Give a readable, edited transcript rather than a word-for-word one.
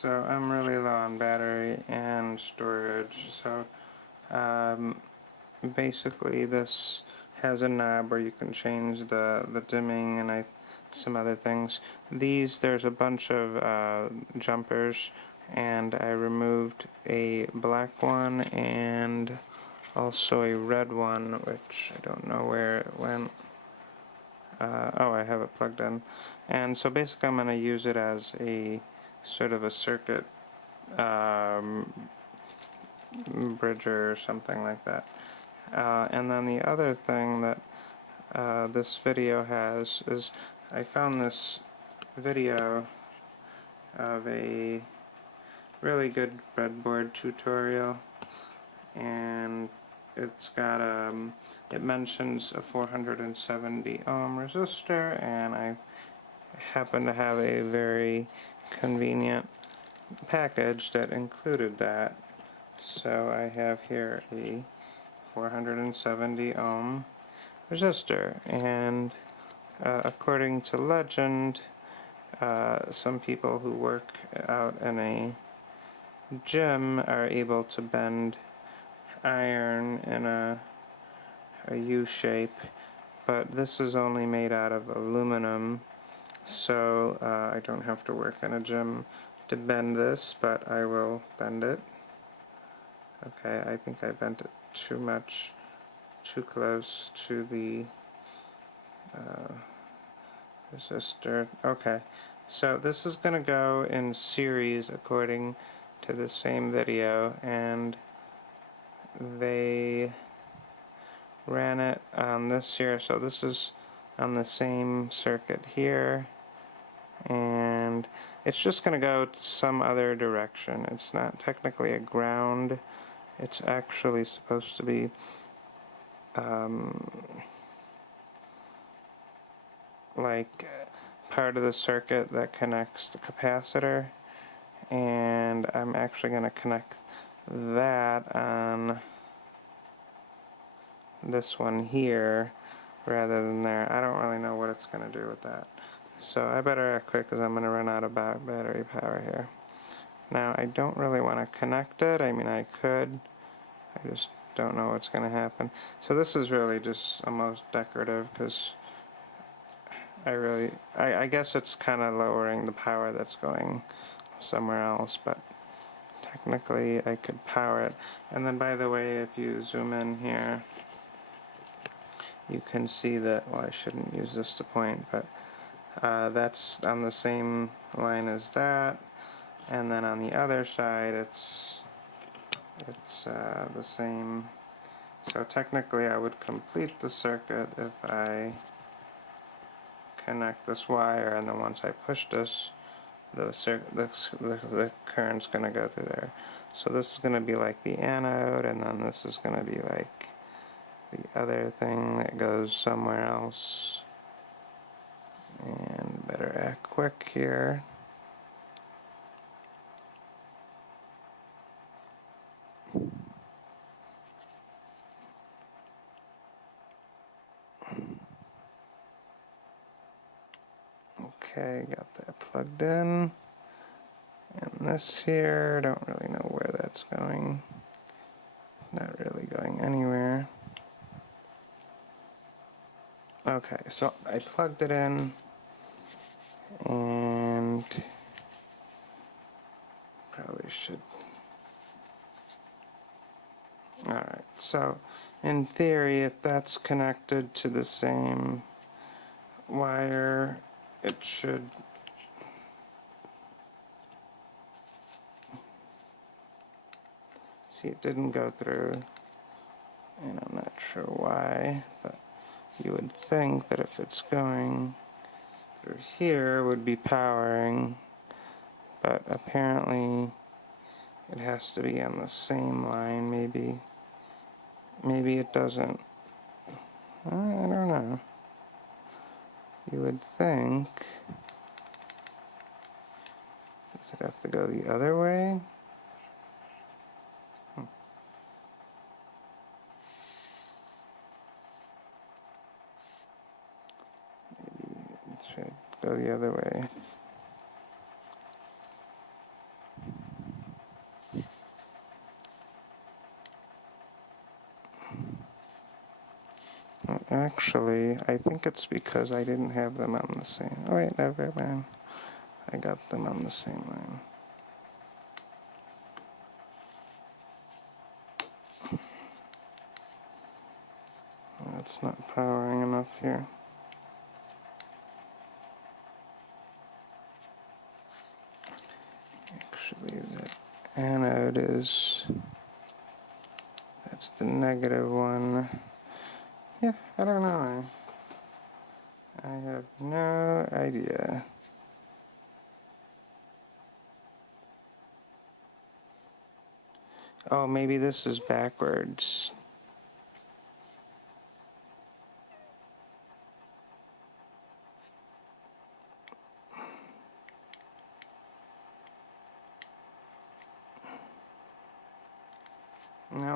so I'm really low on battery and storage, so basically this has a knob where you can change the dimming and some other things. There's a bunch of jumpers, and I removed a black one and also a red one, which I don't know where it went. Oh, I have it plugged in. And so basically I'm going to use it as a sort of a circuit bridger or something like that. And then the other thing that this video has is I found this video of a really good breadboard tutorial, and it's got it mentions a 470 ohm resistor, and I happen to have a very convenient package that included that. So I have here a 470 ohm resistor, and according to legend, some people who work out in a gym are able to bend iron in a U shape, but this is only made out of aluminum, so I don't have to work in a gym to bend this, but I will bend it. Okay, I think I bent it too much, too close to the resistor. Okay, so this is going to go in series according to the same video, and they ran it on this here, so this is on the same circuit here, and it's just going to go some other direction. It's not technically a ground, it's actually supposed to be like part of the circuit that connects the capacitor, and I'm actually going to connect that on this one here rather than there. I don't really know what it's going to do with that, so I better act quick because I'm going to run out of battery power here. Now I don't really want to connect it. I mean, I could, I just don't know what's going to happen. So this is really just almost decorative because I guess it's kind of lowering the power that's going somewhere else, but technically I could power it. And then, by the way, if you zoom in here, you can see that, well, I shouldn't use this to point, but that's on the same line as that, and then on the other side it's the same. So technically I would complete the circuit if I connect this wire, and then once I push this, the current's going to go through there. So this is going to be like the anode, and then this is going to be like the other thing that goes somewhere else. And better act quick here. Okay, got that plugged in. And this here, don't really know where that's going. Not really going anywhere. Okay, so I plugged it in, and probably should. Alright, so in theory, if that's connected to the same wire, it should see, it didn't go through, and I'm not sure why, but you would think that if it's going through here, it would be powering, but apparently it has to be on the same line. Maybe it doesn't. I don't know. You would think, does it have to go the other way? Maybe it should go the other way. Actually, I think it's because I didn't have them on the same... Oh wait, never mind. I got them on the same line. It's not powering enough here. Actually, that anode is... That's the negative one. Yeah, I don't know. I have no idea. Oh, maybe this is backwards. No,